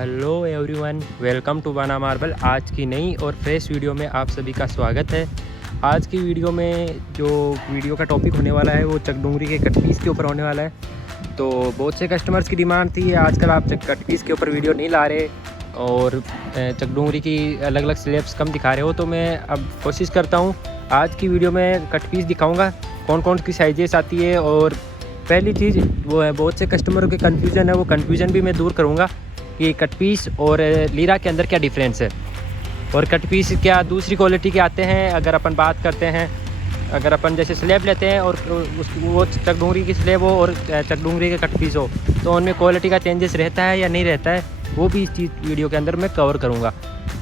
Hello everyone, welcome to बाना marble. आज की नई और फ्रेश वीडियो में आप सभी का स्वागत है। आज की वीडियो में जो वीडियो का टॉपिक होने वाला है वो चकडूंगरी के कट पीस के ऊपर होने वाला है। तो बहुत से कस्टमर्स की डिमांड थी आजकल आप कट पीस के ऊपर वीडियो नहीं ला रहे और चकडूंगरी की अलग अलग स्लैब्स कम दिखा रहे हो, तो मैं अब कोशिश करता हूँ आज की वीडियो में कट पीस दिखाऊँगा कौन कौन की साइजेस आती है। और पहली चीज़ वो है, बहुत से कस्टमरों के कन्फ्यूज़न है, वो कन्फ्यूज़न भी मैं दूर करूँगा कि कट पीस और लीरा के अंदर क्या डिफरेंस है और कट पीस क्या दूसरी क्वालिटी के आते हैं। अगर अपन बात करते हैं, अगर अपन जैसे स्लैब लेते हैं और वो चकडूंगरी की स्लैब हो और चकडूंगरी के कट पीस हो, तो उनमें क्वालिटी का चेंजेस रहता है या नहीं रहता है, वो भी इस चीज़ वीडियो के अंदर मैं कवर करूँगा।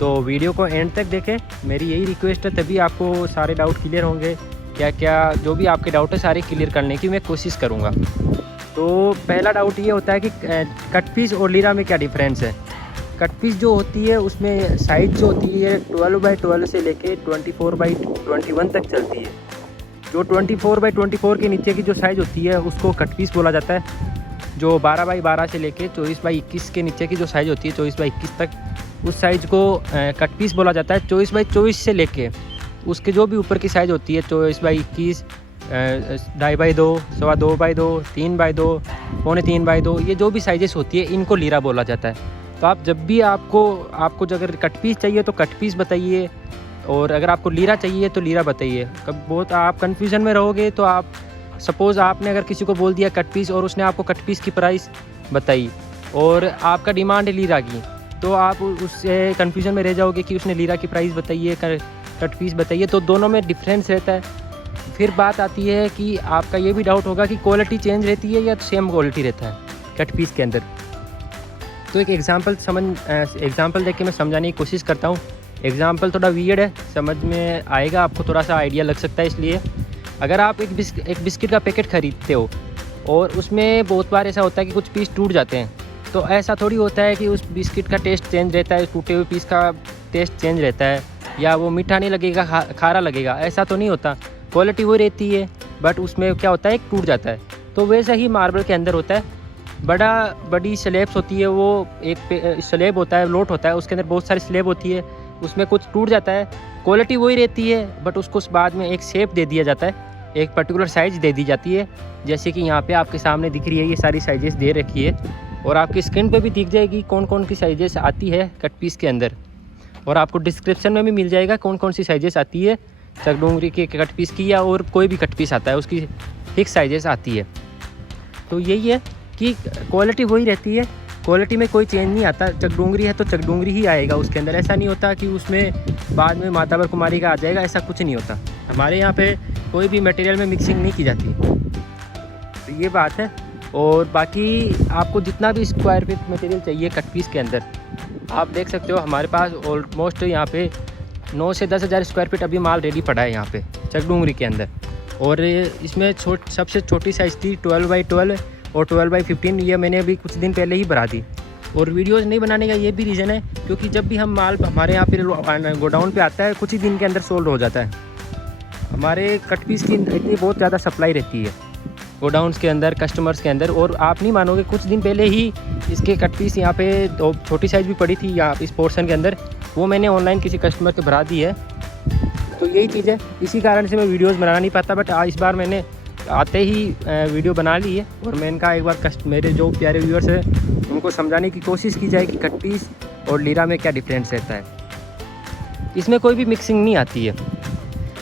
तो वीडियो को एंड तक देखें, मेरी यही रिक्वेस्ट है, तभी आपको सारे डाउट क्लियर होंगे। क्या क्या जो भी आपके डाउट है सारे क्लियर करने की मैं कोशिश करूँगा। तो पहला डाउट ये होता है कि कट पीस और लीरा में क्या डिफरेंस है। कट पीस जो होती है उसमें साइज जो होती है 12x12 से लेके 24x21 तक चलती है। जो 24x24 के नीचे की जो साइज़ होती है उसको कट पीस बोला जाता है। जो 12x12 से लेके 24x21 के नीचे की जो साइज़ होती है 24x21 तक, उस साइज़ को कट पीस बोला जाता है। 24x24 से लेके उसके जो भी ऊपर की साइज़ होती है 24x21, 2.5x2, 2.25x2, 3x2, 3.25x2, ये जो भी साइजेस होती है इनको लीरा बोला जाता है। तो आप जब भी आपको जो अगर कट पीस चाहिए तो कट पीस बताइए, और अगर आपको लीरा चाहिए तो लीरा बताइए। कब बहुत आप कन्फ्यूज़न में रहोगे तो आप सपोज़ आपने अगर किसी को बोल दिया कट पीस और उसने आपको कट पीस की प्राइस बताई और आपका डिमांड है लीरा की, तो आप उससे कन्फ्यूज़न में रह जाओगे कि उसने लीरा की प्राइस बताई है, कट पीस बताइए, तो दोनों में डिफरेंस रहता है। फिर बात आती है कि आपका ये भी डाउट होगा कि क्वालिटी चेंज रहती है या सेम क्वालिटी रहता है कट पीस के अंदर। तो एक एग्जांपल देख के मैं समझाने की कोशिश करता हूँ। एग्जांपल थोड़ा वियर्ड है, समझ में आएगा आपको, थोड़ा सा आइडिया लग सकता है। इसलिए अगर आप एक बिस्किट का पैकेट ख़रीदते हो और उसमें बहुत बार ऐसा होता है कि कुछ पीस टूट जाते हैं, तो ऐसा थोड़ी होता है कि उस बिस्किट का टेस्ट चेंज रहता है, टूटे हुए पीस का टेस्ट चेंज रहता है, या वो मीठा नहीं लगेगा खारा लगेगा, ऐसा तो नहीं होता। क्वालिटी वो रहती है, बट उसमें क्या होता है टूट जाता है। तो वैसा ही मार्बल के अंदर होता है। बड़ी स्लैब्स होती है, वो एक स्लैब होता है, लोट होता है, उसके अंदर बहुत सारी स्लैब होती है, उसमें कुछ टूट जाता है, क्वालिटी वही रहती है, बट उसको बाद में एक शेप दे दिया जाता है, एक पर्टिकुलर साइज़ दे दी जाती है। जैसे कि यहाँ पे आपके सामने दिख रही है, ये सारी साइजेस दे रखी है और आपकी स्क्रीन पे भी दिख जाएगी कौन कौन सी साइजेस आती है कट पीस के अंदर, और आपको डिस्क्रिप्शन में भी मिल जाएगा कौन कौन सी साइजेस आती है चकडूंगरी के कट पीस की, या और कोई भी कट पीस आता है उसकी फिक्स साइजेस आती है। तो यही है कि क्वालिटी वही रहती है, क्वालिटी में कोई चेंज नहीं आता। चकडूंगरी है तो चकडूंगरी ही आएगा उसके अंदर, ऐसा नहीं होता कि उसमें बाद में माताबर कुमारी का आ जाएगा, ऐसा कुछ नहीं होता। हमारे यहाँ पे कोई भी मटेरियल में मिक्सिंग नहीं की जाती, तो ये बात है। और बाकी आपको जितना भी स्क्वायर फीट मटेरियल चाहिए कट पीस के अंदर, आप देख सकते हो हमारे पास ऑलमोस्ट यहाँ पे 9 से 10 हज़ार स्क्वायर फीट अभी माल रेडी पड़ा है यहाँ पे चकडूंगरी के अंदर। और इसमें सबसे छोटी साइज़ थी 12x12 और 12x15, ये मैंने अभी कुछ दिन पहले ही भरा दी। और वीडियोस नहीं बनाने का ये भी रीज़न है क्योंकि जब भी हम माल हमारे यहाँ पे गोडाउन पे आता है कुछ ही दिन के अंदर सोल्ड हो जाता है। हमारे कट पीस की इतनी बहुत ज़्यादा सप्लाई रहती है गोडाउन्स के अंदर, कस्टमर्स के अंदर। और आप नहीं मानोगे, कुछ दिन पहले ही इसके कट पीस यहाँ पे छोटी साइज़ भी पड़ी थी यहाँ इस पोर्शन के अंदर, वो मैंने ऑनलाइन किसी कस्टमर को भरा दी है। तो यही चीज़ है, इसी कारण से मैं वीडियोस बना नहीं पाता, बट इस बार मैंने आते ही वीडियो बना ली है। और मैंने कहा एक बार मेरे जो प्यारे व्यूअर्स हैं उनको समझाने की कोशिश की जाए कि कट पीस और लीरा में क्या डिफरेंस रहता है। इसमें कोई भी मिक्सिंग नहीं आती है।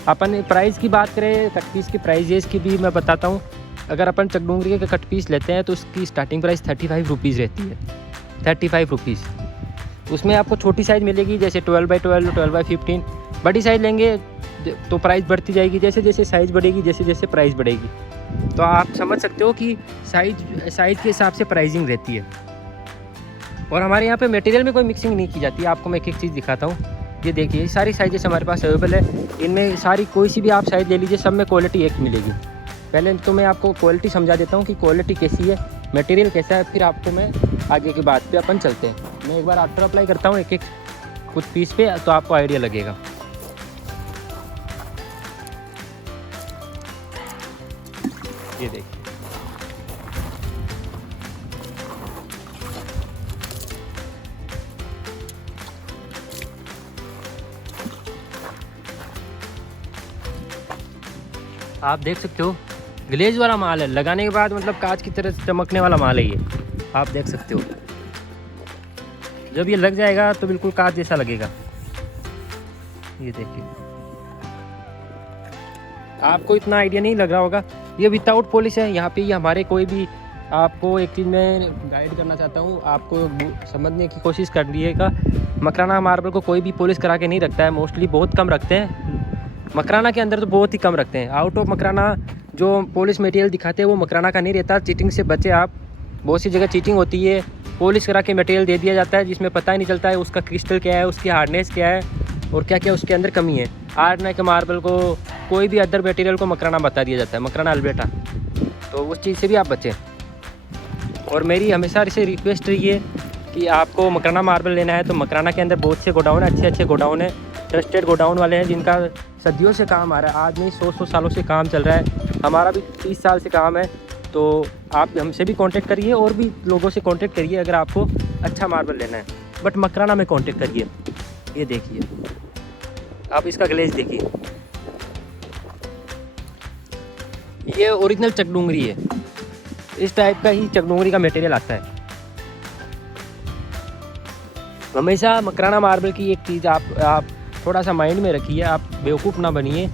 अपन प्राइस की बात करें, कट पीस की प्राइजेस की भी मैं बताता हूँ। अगर अपन चकडूंगरी के कट पीस लेते हैं तो उसकी स्टार्टिंग प्राइस 35 रुपीज़ रहती है, 35 रुपीज़। उसमें आपको छोटी साइज़ मिलेगी जैसे 12x12, 12x15। बड़ी साइज़ लेंगे तो प्राइस बढ़ती जाएगी, जैसे जैसे साइज़ बढ़ेगी जैसे जैसे प्राइस बढ़ेगी। तो आप समझ सकते हो कि साइज़ के हिसाब से प्राइसिंग रहती है। और हमारे यहाँ पे मटेरियल में कोई मिक्सिंग नहीं की जाती है। आपको मैं एक एक चीज़ दिखाता हूँ। ये देखिए सारी साइजेस हमारे पास अवेलेबल है, इनमें सारी कोई सी भी आप साइज़ ले लीजिए, सब में क्वालिटी एक मिलेगी। पहले तो मैं आपको क्वालिटी समझा देता हूँ कि क्वालिटी कैसी है, मटेरियल कैसा है, फिर आपको मैं आगे की बात पे अपन चलते हैं। मैं एक बार आफ्टर अप्लाई करता हूँ एक कुछ पीस पे, तो आपको आइडिया लगेगा। ये देखिए, आप देख सकते हो ग्लेज वाला माल है, लगाने के बाद मतलब कांच की तरह चमकने वाला माल है ये, आप देख सकते हो। जब ये लग जाएगा तो बिल्कुल कांच जैसा लगेगा। ये देखिए, आपको इतना आइडिया नहीं लग रहा होगा, ये विदाउट पॉलिश है। यहाँ पे ये हमारे कोई भी, आपको एक चीज़ मैं गाइड करना चाहता हूँ, आपको समझने की कोशिश करिएगा। मकराना मार्बल को कोई भी पॉलिश करा के नहीं रखता है, मोस्टली बहुत कम रखते हैं। मकराना के अंदर तो बहुत ही कम रखते हैं। आउट ऑफ मकराना जो पॉलिश मटेरियल दिखाते हैं वो मकराना का नहीं रहता। चीटिंग से बचे आप, बहुत सी जगह चीटिंग होती है, पॉलिश करा के मटेरियल दे दिया जाता है जिसमें पता ही नहीं चलता है उसका क्रिस्टल क्या है, उसकी हार्डनेस क्या है और क्या क्या उसके अंदर कमी है। आर्टना के मार्बल को कोई भी अदर मटेरियल को मकराना बता दिया जाता है, मकराना अल्बर्टा, तो उस चीज़ से भी आप बचें। और मेरी हमेशा से रिक्वेस्ट रही है कि आपको मकराना मार्बल लेना है तो मकराना के अंदर बहुत से गोडाउन है, अच्छे अच्छे गोडाउन है, ट्रस्टेड गोडाउन वाले हैं जिनका सदियों से काम आ रहा है। आज नहीं 100 सालों से काम चल रहा है, हमारा भी 30 साल से काम है। तो आप हमसे भी कांटेक्ट करिए और भी लोगों से कांटेक्ट करिए अगर आपको अच्छा मार्बल लेना है, बट मकराना में कांटेक्ट करिए। ये देखिए, आप इसका ग्लेज देखिए, ये ओरिजिनल चकडूंगरी है, इस टाइप का ही चकडूंगरी का मटेरियल आता है। हमेशा मकराना मार्बल की एक चीज़ आप थोड़ा सा माइंड में रखिए, आप बेवकूफ़ ना बनिए।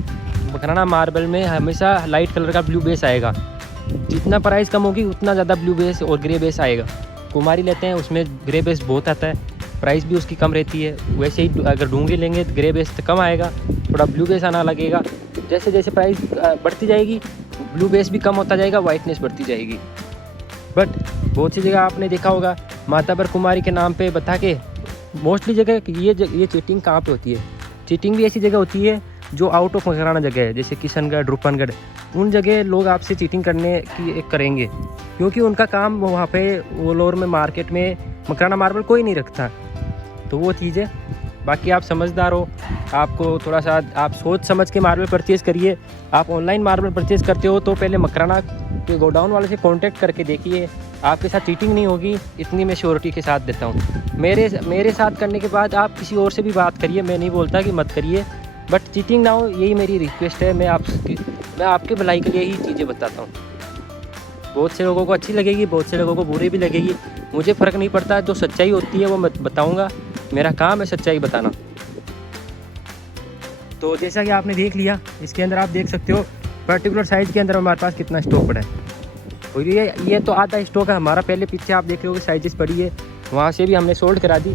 मकराना मार्बल में हमेशा लाइट कलर का ब्लू बेस आएगा, जितना प्राइस कम होगी उतना ज़्यादा ब्लू बेस और ग्रे बेस आएगा। कुमारी लेते हैं उसमें ग्रे बेस बहुत आता है, प्राइस भी उसकी कम रहती है। वैसे ही अगर डूंगरी लेंगे तो ग्रे बेस तो कम आएगा, थोड़ा ब्लू बेस आना लगेगा। जैसे जैसे प्राइस बढ़ती जाएगी ब्लू बेस भी कम होता जाएगा, वाइटनेस बढ़ती जाएगी। बट बहुत सी जगह आपने देखा होगा माताबर कुमारी के नाम पे बता के, मोस्टली जगह ये चीटिंग कहाँ पे होती है? चीटिंग भी ऐसी जगह होती है जो आउट ऑफ मकराना जगह है, जैसे किशनगढ़, रूपनगढ़, उन जगह लोग आपसे चीटिंग करने की करेंगे क्योंकि उनका काम वहाँ पे वोलोर में मार्केट में मकराना मार्बल कोई नहीं रखता। तो वो चीज़ है। बाकी आप समझदार हो, आपको थोड़ा सा आप सोच समझ के मार्बल परचेज़ करिए। आप ऑनलाइन मार्बल परचेज़ करते हो तो पहले मकराना के गोडाउन वाले से कांटेक्ट करके देखिए, आपके साथ चीटिंग नहीं होगी, इतनी मैं श्योरिटी के साथ देता हूँ। मेरे साथ करने के बाद आप किसी और से भी बात करिए, मैं नहीं बोलता कि मत करिए, बट चीटिंग ना हो, यही मेरी रिक्वेस्ट है। मैं आपके भलाई के लिए ही चीज़ें बताता हूँ। बहुत से लोगों को अच्छी लगेगी, बहुत से लोगों को बुरी भी लगेगी, मुझे फ़र्क नहीं पड़ता। जो सच्चाई होती है वो मैं बताऊँगा, मेरा काम है सच्चाई बताना। तो जैसा कि आपने देख लिया, इसके अंदर आप देख सकते हो पर्टिकुलर साइज़ के अंदर हमारे पास कितना स्टॉक पड़ा है। और ये तो आधा स्टॉक है हमारा, पहले पीछे आप देख लोगे साइजेस पड़ी है, वहाँ से भी हमने सोल्ड करा दी।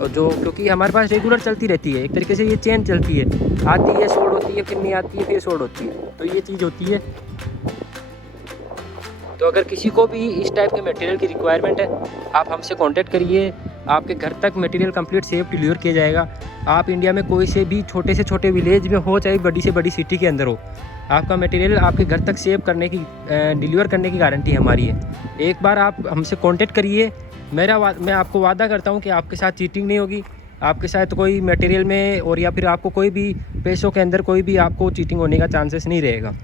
और जो क्योंकि हमारे पास रेगुलर चलती रहती है, एक तरीके से ये चेन चलती है, आती है सोल्ड होती है, फिर नहीं आती है, फिर सोल्ड होती है, तो ये चीज़ होती है। तो अगर किसी को भी इस टाइप के मटेरियल की रिक्वायरमेंट है, आप हमसे कांटेक्ट करिए, आपके घर तक मटेरियल कंप्लीट सेफ डिलीवर किया जाएगा। आप इंडिया में कोई से भी छोटे से छोटे विलेज में हो, चाहे बड़ी से बड़ी सिटी के अंदर हो, आपका मटेरियल आपके घर तक सेव करने की डिलीवर करने की गारंटी हमारी है। एक बार आप हमसे कांटेक्ट करिए, मैं आपको वादा करता हूँ कि आपके साथ चीटिंग नहीं होगी, आपके साथ कोई मटेरियल में और या फिर आपको कोई भी पैसों के अंदर कोई भी आपको चीटिंग होने का चांसेस नहीं रहेगा।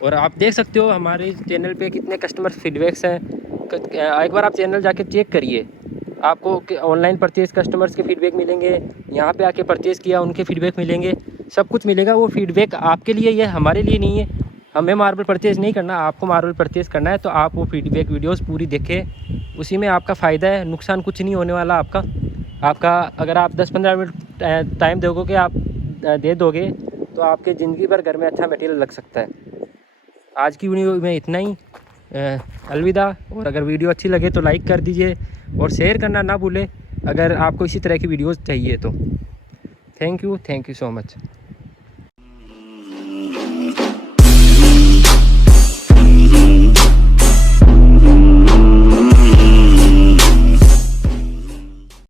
और आप देख सकते हो हमारे चैनल पे कितने कस्टमर फीडबैक्स हैं, एक बार आप चैनल जाके चेक करिए, आपको ऑनलाइन परचेज़ कस्टमर्स के फीडबैक मिलेंगे, यहाँ पे आके परचेज़ किया उनके फीडबैक मिलेंगे, सब कुछ मिलेगा। वो फीडबैक आपके लिए है, हमारे लिए नहीं है। हमें मार्बल परचेज़ नहीं करना, आपको मार्बल परचेज़ करना है तो आप वो फीडबैक वीडियोस पूरी देखें, उसी में आपका फ़ायदा है, नुकसान कुछ नहीं होने वाला आपका। अगर आप 10-15 मिनट टाइम दोगे, आप दे दोगे तो आपके ज़िंदगी भर घर में अच्छा मटेरियल लग सकता है। आज की वीडियो में इतना ही, अलविदा। और अगर वीडियो अच्छी लगे तो लाइक कर दीजिए और शेयर करना ना भूलें अगर आपको इसी तरह की वीडियोज़ चाहिए तो। Thank you so much.